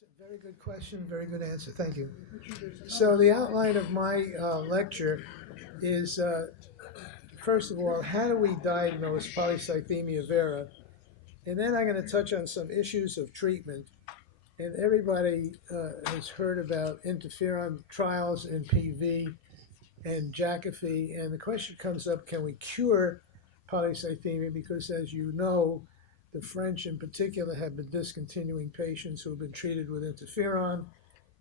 That's a very good question, very good answer. Thank you. So the outline of my lecture is, first of all, how do we diagnose polycythemia vera? And then I'm going to touch on some issues of treatment. And everybody has heard about interferon trials in PV and Jakafi. And the question comes up, can we cure polycythemia? Because as you know, the French in particular have been discontinuing patients who have been treated with interferon,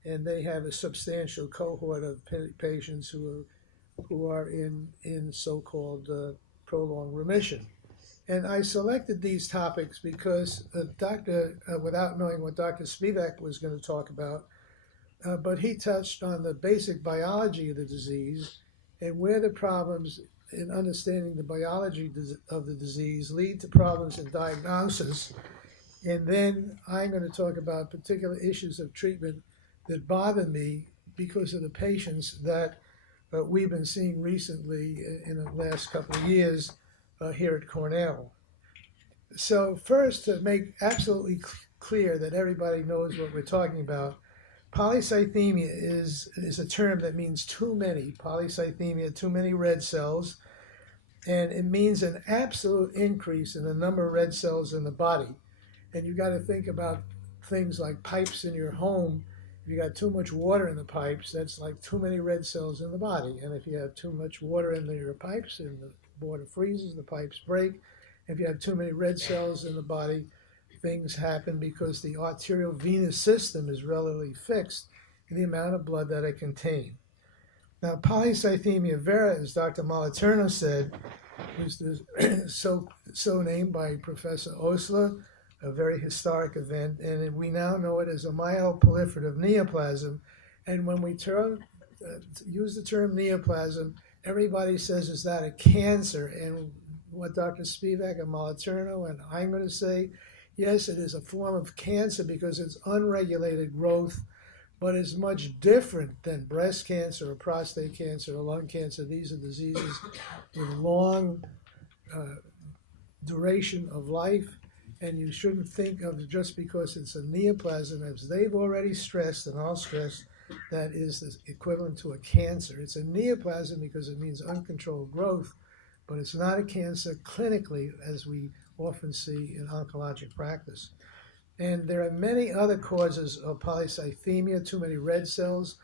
and they have a substantial cohort of patients who are in so-called prolonged remission. And I selected these topics because without knowing what Dr. Spivak was going to talk about, but he touched on the basic biology of the disease and where the problems in understanding the biology of the disease lead to problems in diagnosis. And then I'm going to talk about particular issues of treatment that bother me because of the patients that we've been seeing recently in the last couple of years here at Cornell. So first, to make absolutely clear that everybody knows what we're talking about, polycythemia is a term that means too many, polycythemia, too many red cells, and it means an absolute increase in the number of red cells in the body. And you've got to think about things like pipes in your home. If you got too much water in the pipes, that's like too many red cells in the body. And if you have too much water in your pipes and the water freezes, the pipes break. If you have too many red cells in the body, things happen because the arterial venous system is relatively fixed in the amount of blood that it contains. Now, polycythemia vera, as Dr. Moliterno said, was so named by Professor Osler, a very historic event, and we now know it as a myeloproliferative neoplasm. And when we use the term neoplasm, everybody says, is that a cancer? And what Dr. Spivak and Moliterno and I'm going to say, yes, it is a form of cancer because it's unregulated growth, but it's much different than breast cancer or prostate cancer or lung cancer. These are diseases with long duration of life, and you shouldn't think of it just because it's a neoplasm, as they've already stressed, and I'll stress, that is the equivalent to a cancer. It's a neoplasm because it means uncontrolled growth, but it's not a cancer clinically, as we often see in oncologic practice. And there are many other causes of polycythemia, too many red cells.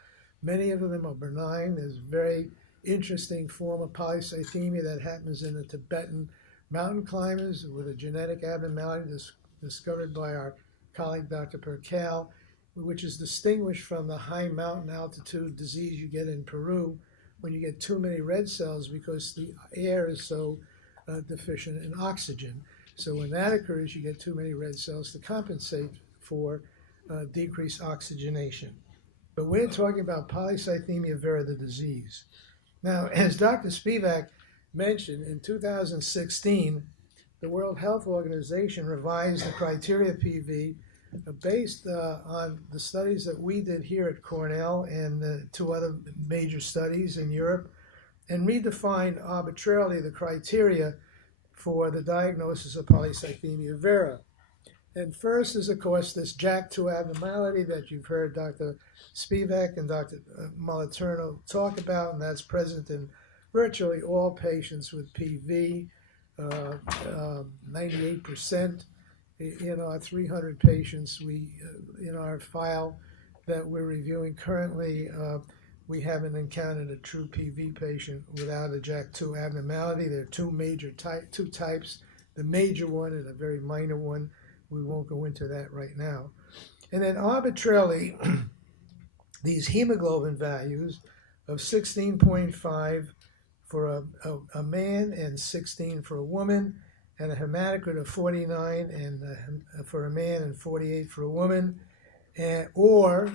Many of them are benign. There's a very interesting form of polycythemia that happens in the Tibetan mountain climbers with a genetic abnormality discovered by our colleague Dr. Percal, which is distinguished from the high mountain altitude disease you get in Peru when you get too many red cells because the air is so deficient in oxygen. So when that occurs, you get too many red cells to compensate for decreased oxygenation. But we're talking about polycythemia vera, the disease. Now, as Dr. Spivak mentioned, in 2016, the World Health Organization revised the criteria of PV based on the studies that we did here at Cornell and two other major studies in Europe, and redefined arbitrarily the criteria for the diagnosis of polycythemia vera. And first is, of course, this JAK2 abnormality that you've heard Dr. Spivak and Dr. Moliterno talk about, and that's present in virtually all patients with PV, 98%. In our 300 patients, in our file that we're reviewing currently, we haven't encountered a true PV patient without a JAK2 abnormality. There are two types, the major one and a very minor one. We won't go into that right now. And then arbitrarily, these hemoglobin values of 16.5 for a man and 16 for a woman, and a hematocrit of 49 and for a man and 48 for a woman, or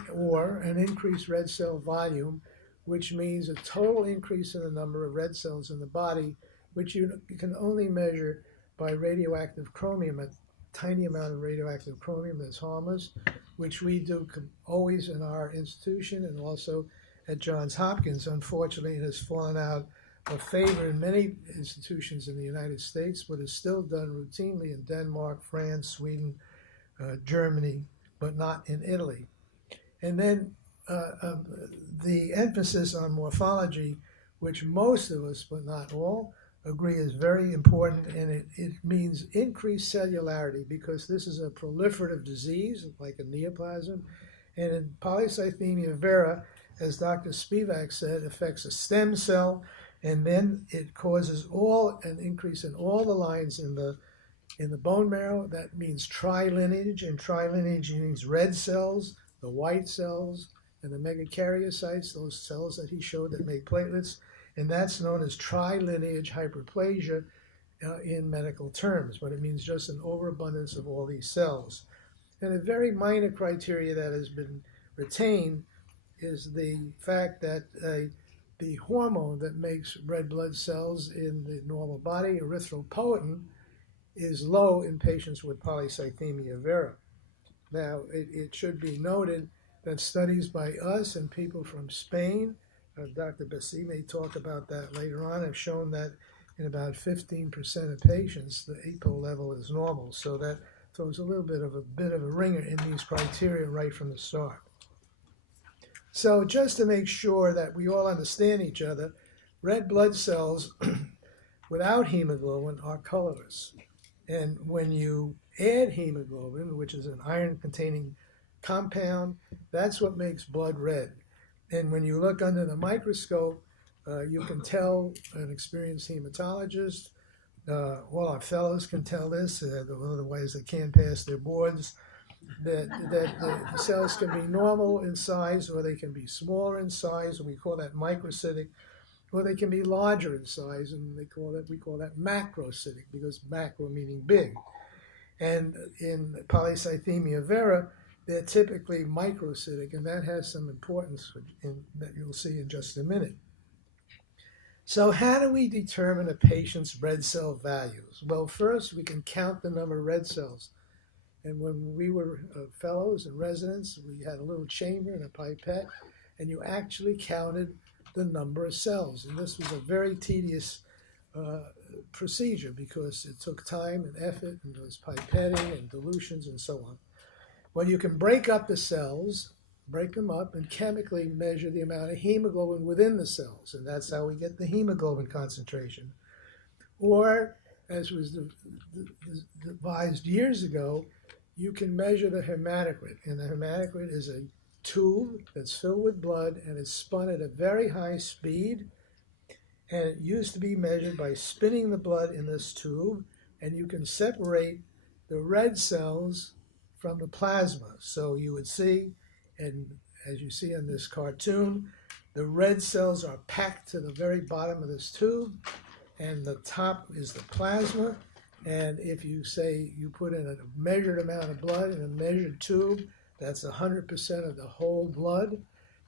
an increased red cell volume, which means a total increase in the number of red cells in the body, which you can only measure by radioactive chromium, a tiny amount of radioactive chromium that's harmless, which we do always in our institution and also at Johns Hopkins. Unfortunately, it has fallen out of favor in many institutions in the United States, but is still done routinely in Denmark, France, Sweden, Germany, but not in Italy. And then the emphasis on morphology, which most of us, but not all, agree is very important, and it means increased cellularity, because this is a proliferative disease, like a neoplasm. And in polycythemia vera, as Dr. Spivak said, affects a stem cell, and then it causes an increase in all the lines in the bone marrow. That means trilineage, and trilineage means red cells, the white cells, and the megakaryocytes, those cells that he showed that make platelets, and that's known as trilineage hyperplasia in medical terms, but it means just an overabundance of all these cells. And a very minor criteria that has been retained is the fact that the hormone that makes red blood cells in the normal body, erythropoietin, is low in patients with polycythemia vera. Now, it should be noted that studies by us and people from Spain, Dr. Bassi may talk about that later on, have shown that in about 15% of patients, the APO level is normal. So that throws a bit of a ringer in these criteria right from the start. So just to make sure that we all understand each other, red blood cells without hemoglobin are colorless. And when you add hemoglobin, which is an iron-containing compound, that's what makes blood red. And when you look under the microscope, you can tell, an experienced hematologist, all our fellows can tell this, otherwise they can't pass their boards, that the cells can be normal in size, or they can be smaller in size, and we call that microcytic, or they can be larger in size, and we call that macrocytic, because macro meaning big. And in polycythemia vera, they're typically microcytic, and that has some importance that you'll see in just a minute. So how do we determine a patient's red cell values? Well, first we can count the number of red cells. And when we were fellows and residents, we had a little chamber and a pipette, and you actually counted the number of cells. And this was a very tedious procedure, because it took time and effort, and there was pipetting and dilutions and so on. Well, you can break up the cells, break them up, and chemically measure the amount of hemoglobin within the cells, and that's how we get the hemoglobin concentration. Or, as was devised years ago, you can measure the hematocrit, and the hematocrit is a tube that's filled with blood, and it's spun at a very high speed, and it used to be measured by spinning the blood in this tube, and you can separate the red cells from the plasma. So you would see, and as you see in this cartoon, the red cells are packed to the very bottom of this tube, and the top is the plasma. And if you say you put in a measured amount of blood in a measured tube, that's 100% of the whole blood,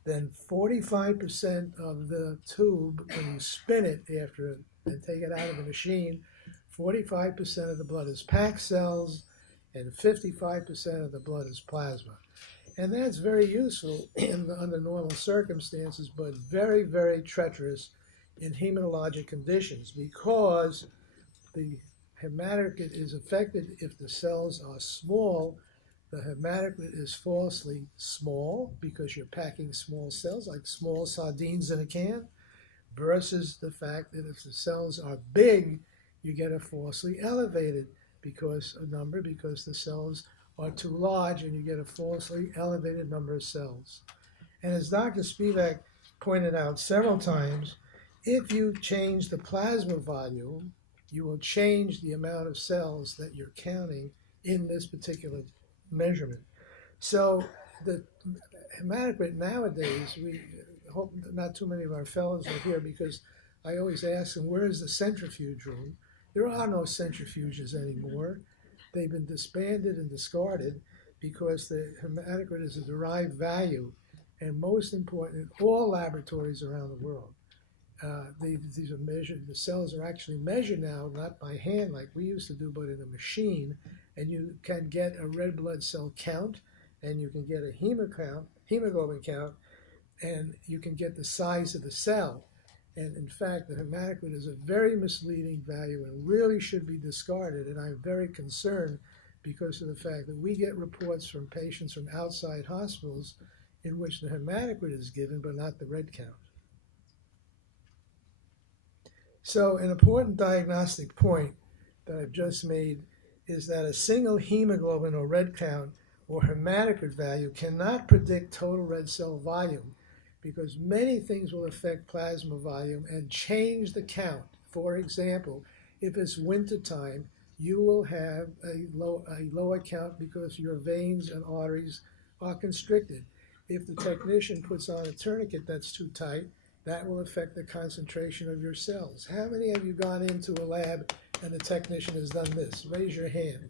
then 45% of the tube, when you spin it after and take it out of the machine, 45% of the blood is packed cells, and 55% of the blood is plasma. And that's very useful under normal circumstances, but very, very treacherous in hematologic conditions, because the hematocrit is affected if the cells are small. The hematocrit is falsely small, because you're packing small cells, like small sardines in a can, versus the fact that if the cells are big, you get a falsely elevated number, because the cells are too large, and you get a falsely elevated number of cells. And as Dr. Spivak pointed out several times, if you change the plasma volume, you will change the amount of cells that you're counting in this particular measurement. So the hematocrit nowadays, we hope not too many of our fellows are here, because I always ask them, where is the centrifuge room? There are no centrifuges anymore. They've been disbanded and discarded, because the hematocrit is a derived value, and most important, in all laboratories around the world. These are measured, the cells are actually measured now, not by hand like we used to do, but in a machine, and you can get a red blood cell count, and you can get a hemoglobin count, and you can get the size of the cell. And in fact, the hematocrit is a very misleading value and really should be discarded, and I'm very concerned because of the fact that we get reports from patients from outside hospitals in which the hematocrit is given, but not the red count. So an important diagnostic point that I've just made is that a single hemoglobin or red count or hematocrit value cannot predict total red cell volume, because many things will affect plasma volume and change the count. For example, if it's wintertime, you will have a lower count because your veins and arteries are constricted. If the technician puts on a tourniquet that's too tight, that will affect the concentration of your cells. How many of you gone into a lab and the technician has done this? Raise your hand.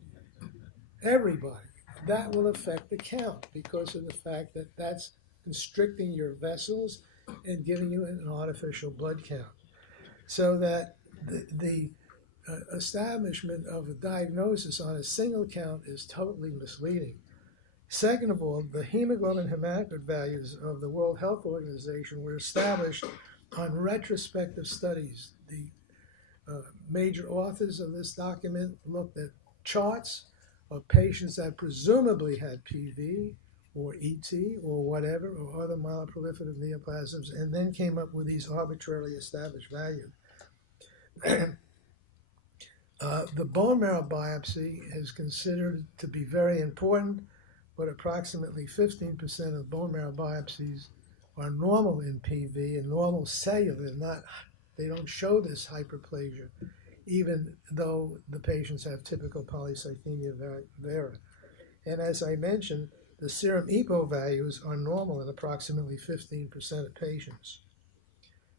Everybody. That will affect the count because of the fact that that's constricting your vessels and giving you an artificial blood count. So that the establishment of a diagnosis on a single count is totally misleading. Second of all, the hemoglobin hematocrit values of the World Health Organization were established on retrospective studies. The major authors of this document looked at charts of patients that presumably had PV or ET or whatever, or other myeloproliferative neoplasms, and then came up with these arbitrarily established values. The bone marrow biopsy is considered to be very important, but approximately 15% of bone marrow biopsies are normal in PV and normal cellular. They don't show this hyperplasia, even though the patients have typical polycythemia vera. And as I mentioned, the serum EPO values are normal in approximately 15% of patients.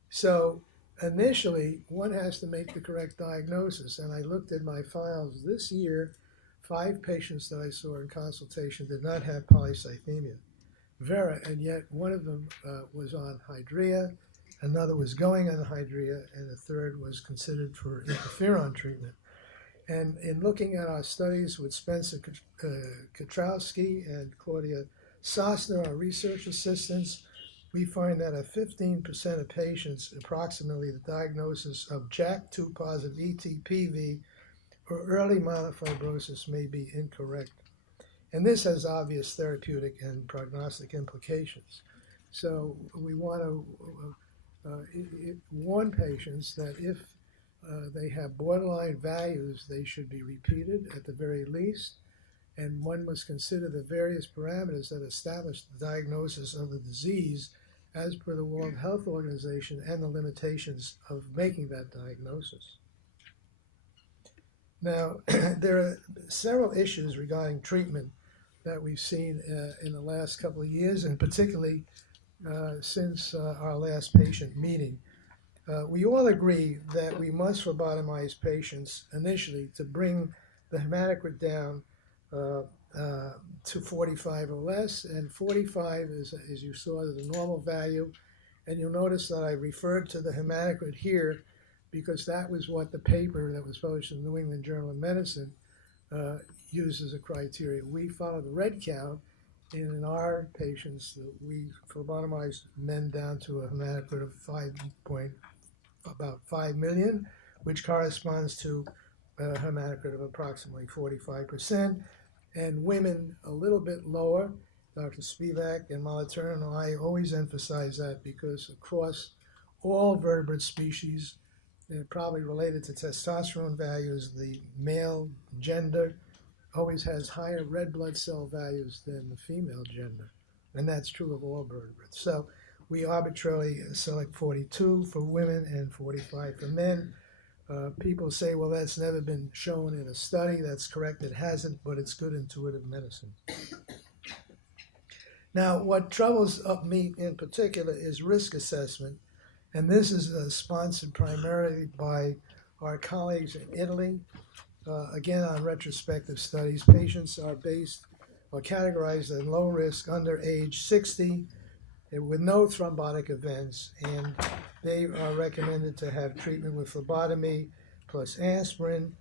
So initially, one has to make the correct diagnosis. And I looked at my files this year. 5 patients that I saw in consultation did not have polycythemia vera, and yet one of them was on Hydrea, another was going on Hydrea, and the third was considered for interferon treatment. And in looking at our studies with Spencer Katrowski and Claudia Sosner, our research assistants, we find that at 15% of patients, approximately, the diagnosis of JAK2 positive ET-PV or early myelofibrosis may be incorrect. And this has obvious therapeutic and prognostic implications. So we want to warn patients that if they have borderline values, they should be repeated at the very least, and one must consider the various parameters that establish the diagnosis of the disease as per the World Health Organization and the limitations of making that diagnosis. Now, there are several issues regarding treatment that we've seen in the last couple of years, and particularly since our last patient meeting. We all agree that we must phlebotomize patients initially to bring the hematocrit down to 45 or less, and 45 is, as you saw, the normal value. And you'll notice that I referred to the hematocrit here because that was what the paper that was published in the New England Journal of Medicine used as a criteria. We follow the red count, and in our patients, we phlebotomized men down to a hematocrit of about 5 million, which corresponds to a hematocrit of approximately 45%, and women a little bit lower. Dr. Spivak and Molitor and I always emphasize that because across all vertebrate species, probably related to testosterone values, the male gender always has higher red blood cell values than the female gender, and that's true of all vertebrates. So we arbitrarily select 42 for women and 45 for men. People say, well, that's never been shown in a study. That's correct, it hasn't, but it's good intuitive medicine. Now, what troubles me in particular is risk assessment, and this is sponsored primarily by our colleagues in Italy. Again, on retrospective studies, patients are categorized in low risk under age 60 with no thrombotic events, and they are recommended to have treatment with phlebotomy plus aspirin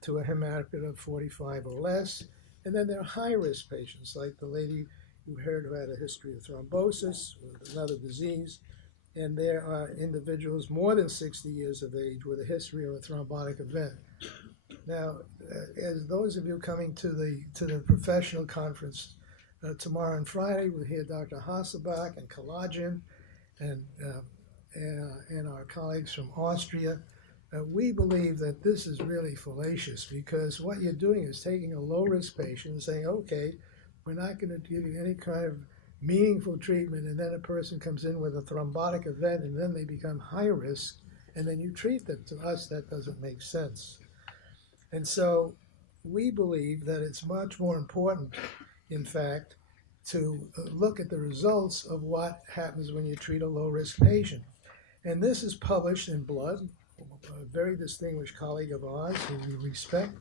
to a hematocrit of 45 or less. And then there are high-risk patients, like the lady you heard who had a history of thrombosis or another disease, and there are individuals more than 60 years of age with a history of a thrombotic event. Now, as those of you coming to the professional conference tomorrow and Friday, we'll hear Dr. Hasselbach and Collagen and our colleagues from Austria. We believe that this is really fallacious, because what you're doing is taking a low-risk patient and saying, okay, we're not going to give you any kind of meaningful treatment, and then a person comes in with a thrombotic event, and then they become high risk, and then you treat them. To us, that doesn't make sense. And so we believe that it's much more important, in fact, to look at the results of what happens when you treat a low-risk patient. And this is published in Blood. A very distinguished colleague of ours, who we respect,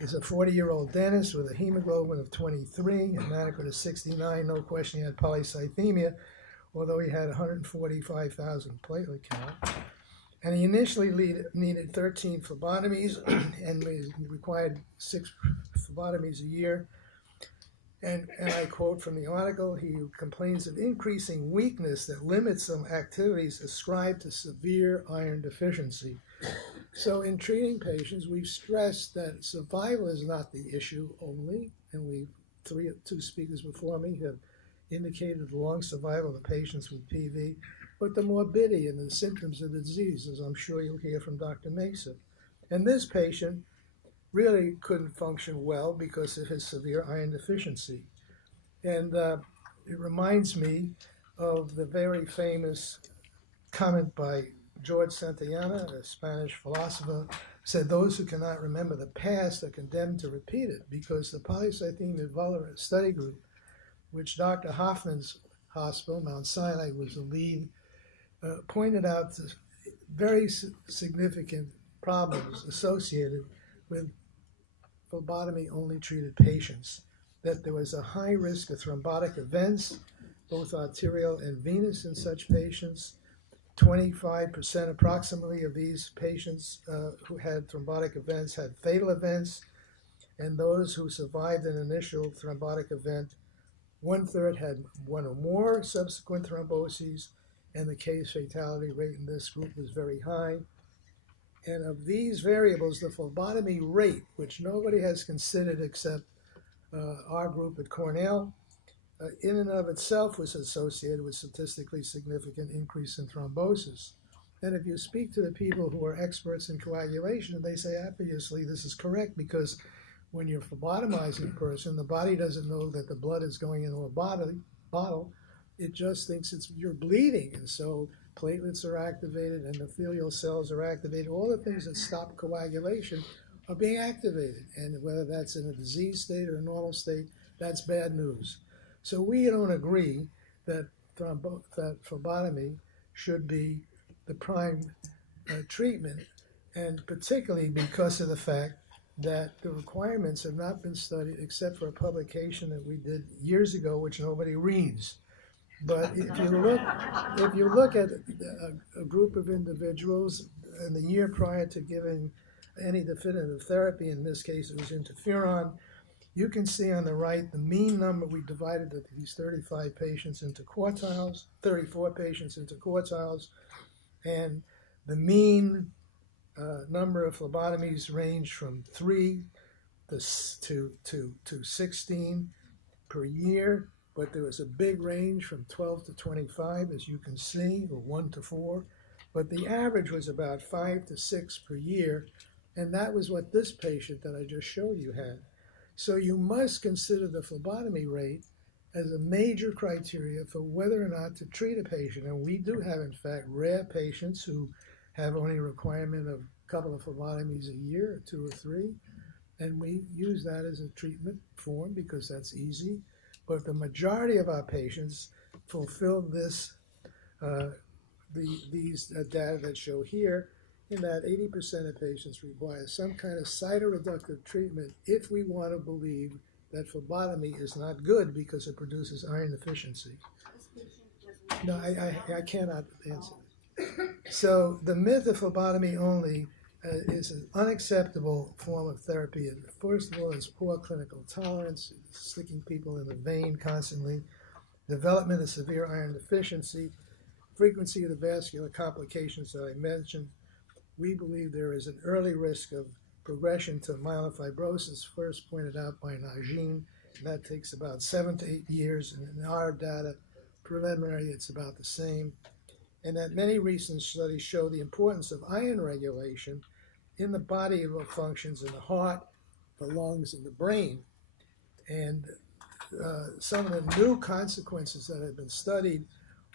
is a 40-year-old dentist with a hemoglobin of 23, a hematocrit of 69. No question he had polycythemia, although he had 145,000 platelet count. And he initially needed 13 phlebotomies and required 6 phlebotomies a year. And I quote from the article, he complains of increasing weakness that limits some activities ascribed to severe iron deficiency. So in treating patients, we've stressed that survival is not the issue only, and two speakers before me have indicated the long survival of patients with PV, but the morbidity and the symptoms of the disease, as I'm sure you'll hear from Dr. Mesa. And this patient really couldn't function well because of his severe iron deficiency. And it reminds me of the very famous comment by George Santayana, a Spanish philosopher, said those who cannot remember the past are condemned to repeat it, because the Polycythemia Vera study group, which Dr. Hoffman's hospital, Mount Sinai, was the lead, pointed out very significant problems associated with phlebotomy-only treated patients, that there was a high risk of thrombotic events, both arterial and venous in such patients. 25% approximately of these patients who had thrombotic events had fatal events, and those who survived an initial thrombotic event, 1/3 had one or more subsequent thromboses, and the case fatality rate in this group was very high. And of these variables, the phlebotomy rate, which nobody has considered except our group at Cornell, in and of itself was associated with statistically significant increase in thrombosis. And if you speak to the people who are experts in coagulation, they say, obviously, this is correct, because when you're phlebotomizing a person, the body doesn't know that the blood is going into a bottle. It just thinks you're bleeding. And so platelets are activated, endothelial cells are activated. All the things that stop coagulation are being activated. And whether that's in a disease state or a normal state, that's bad news. So we don't agree that phlebotomy should be the prime treatment, and particularly because of the fact that the requirements have not been studied except for a publication that we did years ago, which nobody reads. But if you look at a group of individuals in the year prior to giving any definitive therapy, in this case it was interferon, you can see on the right the mean number. We divided these 35 patients into quartiles, 34 patients into quartiles, and the mean number of phlebotomies ranged from 3 to 16 per year, but there was a big range from 12 to 25, as you can see, or 1 to 4, but the average was about 5 to 6 per year, and that was what this patient that I just showed you had. So you must consider the phlebotomy rate as a major criteria for whether or not to treat a patient. And we do have, in fact, rare patients who have only a requirement of a couple of phlebotomies a year, or 2 or 3. And we use that as a treatment form because that's easy. But the majority of our patients fulfill this, these data that show here, in that 80% of patients require some kind of cytoreductive treatment if we want to believe that phlebotomy is not good because it produces iron deficiency. No, I cannot answer. So the myth of phlebotomy only is an unacceptable form of therapy. First of all, it's poor clinical tolerance, sticking people in the vein constantly, development of severe iron deficiency, frequency of the vascular complications that I mentioned. We believe there is an early risk of progression to myelofibrosis, first pointed out by Najin. That takes about 7 to 8 years, and in our data, preliminary, it's about the same. And that many recent studies show the importance of iron regulation in the body functions in the heart, the lungs, and the brain. And some of the new consequences that have been studied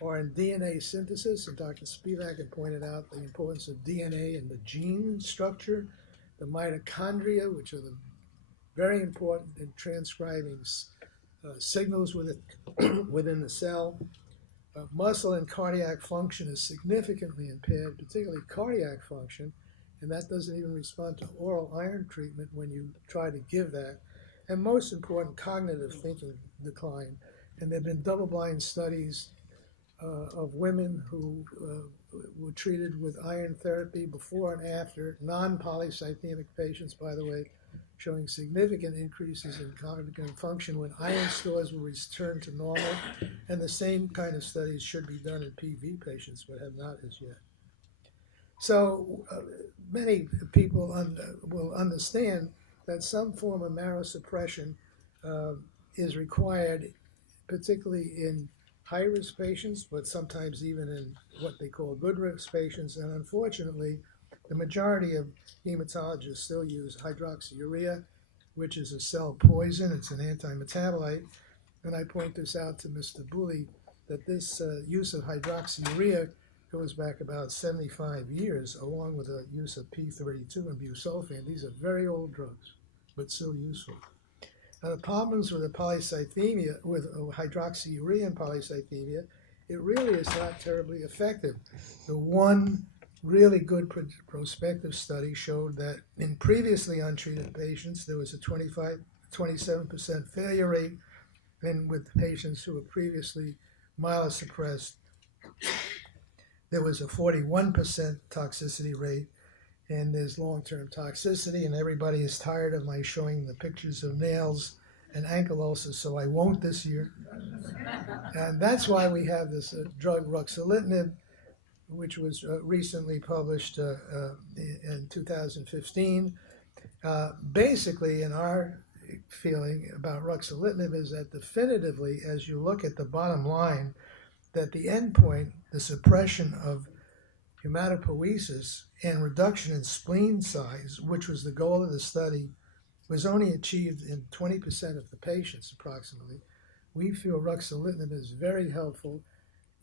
are in DNA synthesis, and Dr. Spivak had pointed out the importance of DNA in the gene structure, the mitochondria, which are very important in transcribing signals within the cell. Muscle and cardiac function is significantly impaired, particularly cardiac function, and that doesn't even respond to oral iron treatment when you try to give that. And most important, cognitive thinking decline. And there have been double-blind studies of women who were treated with iron therapy before and after, non-polycythemic patients, by the way, showing significant increases in cognitive function when iron stores were returned to normal. And the same kind of studies should be done in PV patients, but have not as yet. So many people will understand that some form of marrow suppression is required, particularly in high-risk patients, but sometimes even in what they call good-risk patients. And unfortunately, the majority of hematologists still use hydroxyurea, which is a cell poison. It's an anti-metabolite. And I point this out to Mr. Booley, that this use of hydroxyurea goes back about 75 years, along with the use of P32 and busulfan. These are very old drugs, but still useful. Now, the problems with the polycythemia, with hydroxyurea and polycythemia, it really is not terribly effective. The one really good prospective study showed that in previously untreated patients, there was a 27% failure rate, and with patients who were previously myelosuppressed, there was a 41% toxicity rate. And there's long-term toxicity, and everybody is tired of my showing the pictures of nails and ankle ulcers, so I won't this year. And that's why we have this drug Ruxolitinib, which was recently published in 2015. Basically, in our feeling about Ruxolitinib is that definitively, as you look at the bottom line, that the endpoint, the suppression of hematopoiesis and reduction in spleen size, which was the goal of the study, was only achieved in 20% of the patients approximately. We feel Ruxolitinib is very helpful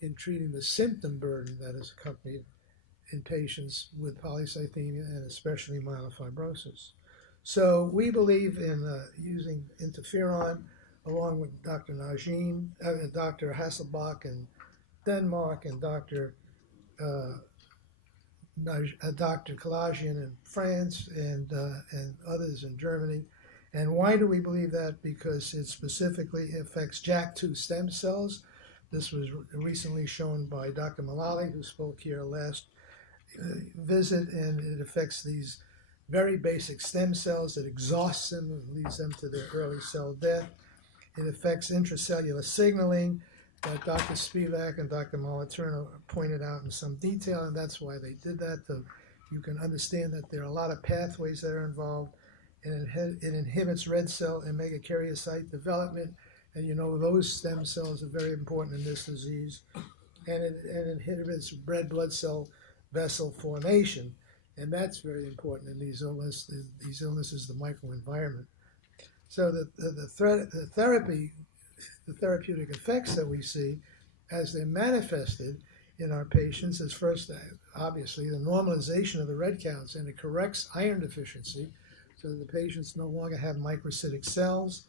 in treating the symptom burden that is accompanied in patients with polycythemia and especially myelofibrosis. So we believe in using interferon along with Dr. Najin, Dr. Hasselbach in Denmark, and Dr. Kalajian in France, and others in Germany. And why do we believe that? Because it specifically affects JAK2 stem cells. This was recently shown by Dr. Malali, who spoke here last visit, and it affects these very basic stem cells. It exhausts them and leads them to their early cell death. It affects intracellular signaling that Dr. Spivak and Dr. Molitorno pointed out in some detail, and that's why they did that. You can understand that there are a lot of pathways that are involved, and it inhibits red cell and megakaryocyte development, and you know those stem cells are very important in this disease, and it inhibits red blood cell vessel formation, and that's very important in these illnesses, the microenvironment. So the therapeutic effects that we see as they're manifested in our patients is first, obviously, the normalization of the red counts, and it corrects iron deficiency so that the patients no longer have microcytic cells.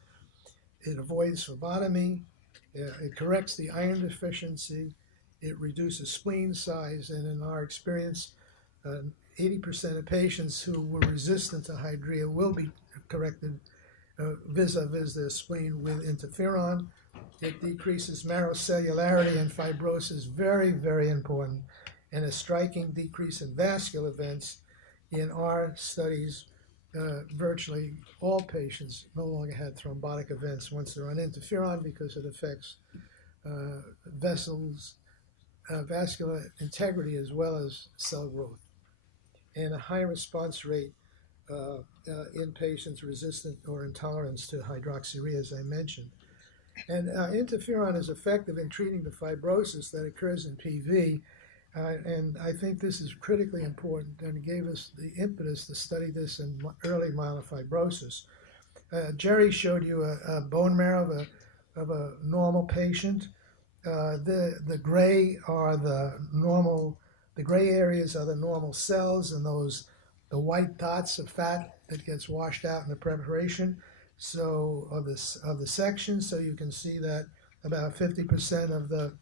It avoids phlebotomy. It corrects the iron deficiency. It reduces spleen size, and in our experience, 80% of patients who were resistant to hydrea will be corrected vis-a-vis their spleen with interferon. It decreases marrow cellularity and fibrosis, very, very important, and a striking decrease in vascular events. In our studies, virtually all patients no longer had thrombotic events once they're on interferon because it affects vessels, vascular integrity as well as cell growth, and a high response rate in patients resistant or intolerant to hydroxyurea, as I mentioned. And interferon is effective in treating the fibrosis that occurs in PV, and I think this is critically important, and it gave us the impetus to study this in early myelofibrosis. Jerry showed you a bone marrow of a normal patient. The gray are the gray areas are the normal cells, and the white dots of fat that gets washed out in the preparation. So of the section, so you can see that about 50% of the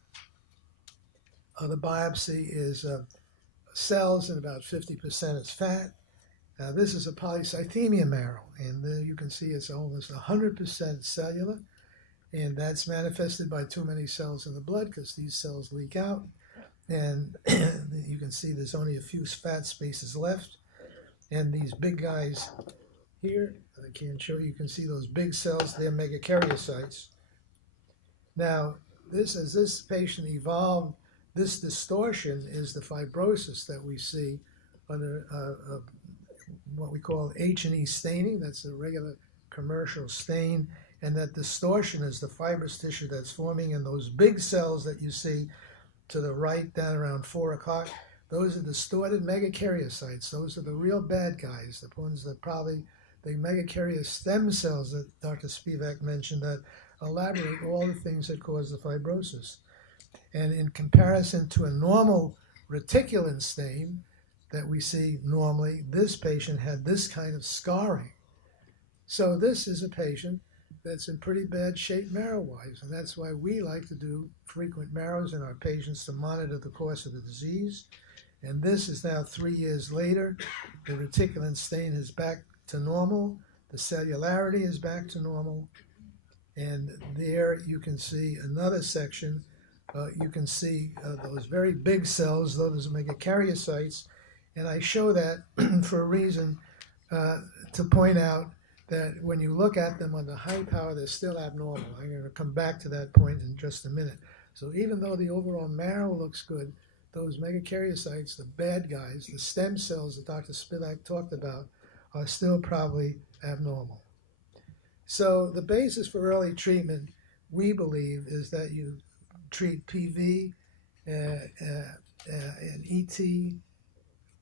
biopsy is cells, and about 50% is fat. This is a polycythemia marrow, and you can see it's almost 100% cellular, and that's manifested by too many cells in the blood because these cells leak out, and you can see there's only a few fat spaces left, and these big guys here, I can't show you, you can see those big cells, they're megakaryocytes. Now, as this patient evolved, this distortion is the fibrosis that we see under what we call H&E staining. That's a regular commercial stain, and that distortion is the fibrous tissue that's forming, and those big cells that you see to the right down around 4 o'clock, those are distorted megakaryocytes. Those are the real bad guys, the ones that probably, the megakaryocyte stem cells that Dr. Spivak mentioned that elaborate all the things that cause the fibrosis. And in comparison to a normal reticulin stain that we see normally, this patient had this kind of scarring. So this is a patient that's in pretty bad shape marrow-wise, and that's why we like to do frequent marrows in our patients to monitor the course of the disease. And this is now 3 years later. The reticulin stain is back to normal. The cellularity is back to normal. And there you can see another section. You can see those very big cells, those are megakaryocytes. And I show that for a reason, to point out that when you look at them on the high power, they're still abnormal. I'm going to come back to that point in just a minute. So even though the overall marrow looks good, those megakaryocytes, the bad guys, the stem cells that Dr. Spivak talked about, are still probably abnormal. So the basis for early treatment, we believe, is that you treat PV and ET,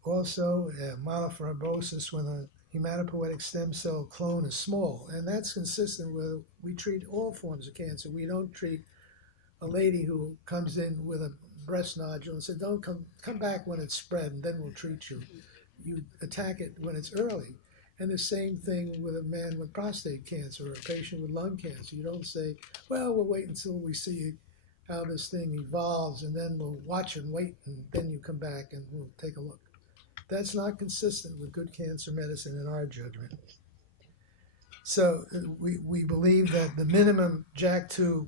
also myelofibrosis when a hematopoietic stem cell clone is small. And that's consistent with, we treat all forms of cancer. We don't treat a lady who comes in with a breast nodule and say, don't come back when it's spread and then we'll treat you. You attack it when it's early. And the same thing with a man with prostate cancer or a patient with lung cancer. You don't say, well, we'll wait until we see how this thing evolves and then we'll watch and wait and then you come back and we'll take a look. That's not consistent with good cancer medicine in our judgment. So we believe that the minimum JAK2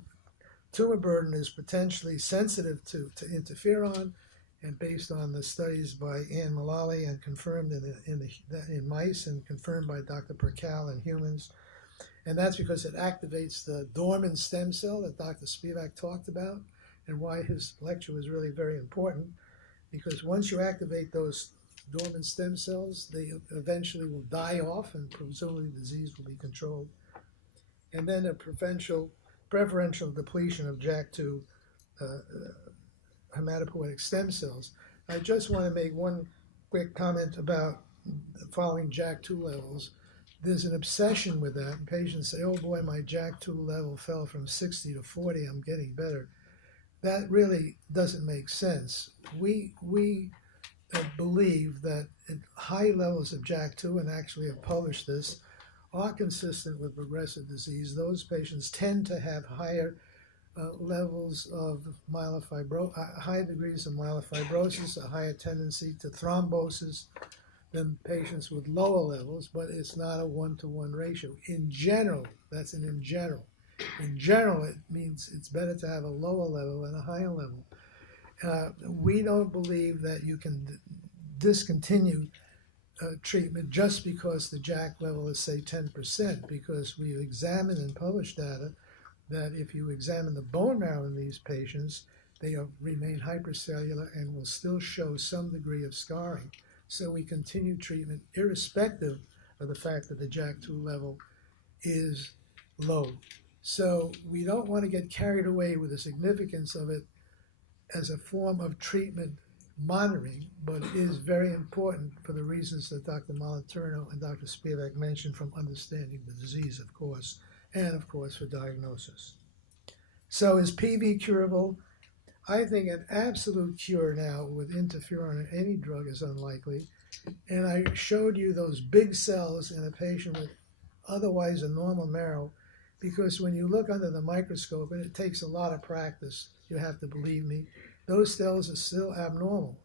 tumor burden is potentially sensitive to interferon, and based on the studies by Ann Mullally and confirmed in mice and confirmed by Dr. Percal in humans. And that's because it activates the dormant stem cell that Dr. Spivak talked about, and why his lecture was really very important, because once you activate those dormant stem cells, they eventually will die off and presumably the disease will be controlled. And then a preferential depletion of JAK2 hematopoietic stem cells. I just want to make one quick comment about following JAK2 levels. There's an obsession with that. Patients say, oh boy, my JAK2 level fell from 60 to 40, I'm getting better. That really doesn't make sense. We believe that at high levels of JAK2, and actually have published this, are consistent with progressive disease. Those patients tend to have higher levels of higher degrees of myelofibrosis, a higher tendency to thrombosis than patients with lower levels, but it's not a one-to-one ratio. In general, that's an in general. In general, it means it's better to have a lower level than a higher level. We don't believe that you can discontinue treatment just because the JAK level is, say, 10%, because we examined and published data that if you examine the bone marrow in these patients, they remain hypercellular and will still show some degree of scarring. So we continue treatment irrespective of the fact that the JAK2 level is low. So we don't want to get carried away with the significance of it as a form of treatment monitoring, but it is very important for the reasons that Dr. Moliterno and Dr. Spivak mentioned, from understanding the disease, of course, and of course for diagnosis. So is PV curable? I think an absolute cure now with interferon or any drug is unlikely. And I showed you those big cells in a patient with otherwise a normal marrow, because when you look under the microscope, and it takes a lot of practice, you have to believe me, those cells are still abnormal.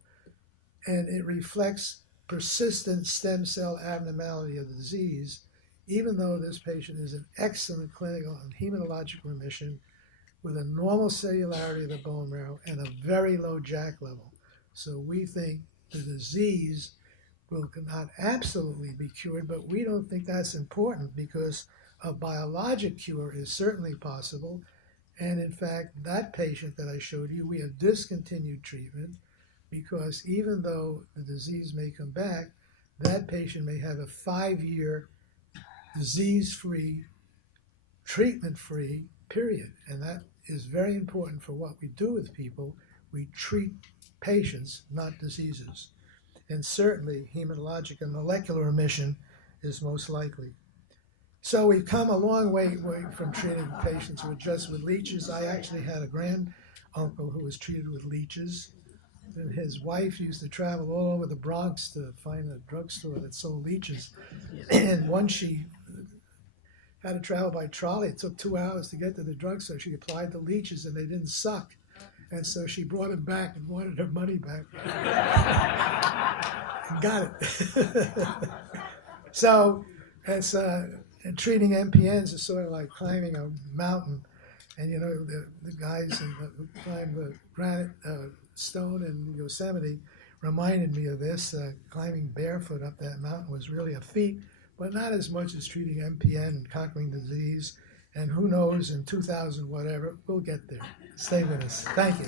And it reflects persistent stem cell abnormality of the disease, even though this patient is in excellent clinical and hematologic remission with a normal cellularity of the bone marrow and a very low JAK level. So we think the disease will not absolutely be cured, but we don't think that's important because a biologic cure is certainly possible. And in fact, that patient that I showed you, we have discontinued treatment because even though the disease may come back, that patient may have a 5-year disease-free, treatment-free period. And that is very important for what we do with people. We treat patients, not diseases. And certainly hematologic and molecular remission is most likely. So we've come a long way from treating patients with leeches. I actually had a granduncle who was treated with leeches. And his wife used to travel all over the Bronx to find a drugstore that sold leeches. And once she had to travel by trolley, it took 2 hours to get to the drugstore. She applied the leeches and they didn't suck. And so she brought him back and wanted her money back. And got it. So it's and treating MPNs is sort of like climbing a mountain. And you know, the guys who climbed the granite stone in Yosemite reminded me of this. Climbing barefoot up that mountain was really a feat, but not as much as treating MPN and conquering the disease. And who knows, in 2000 whatever, we'll get there. Stay with us. Thank you.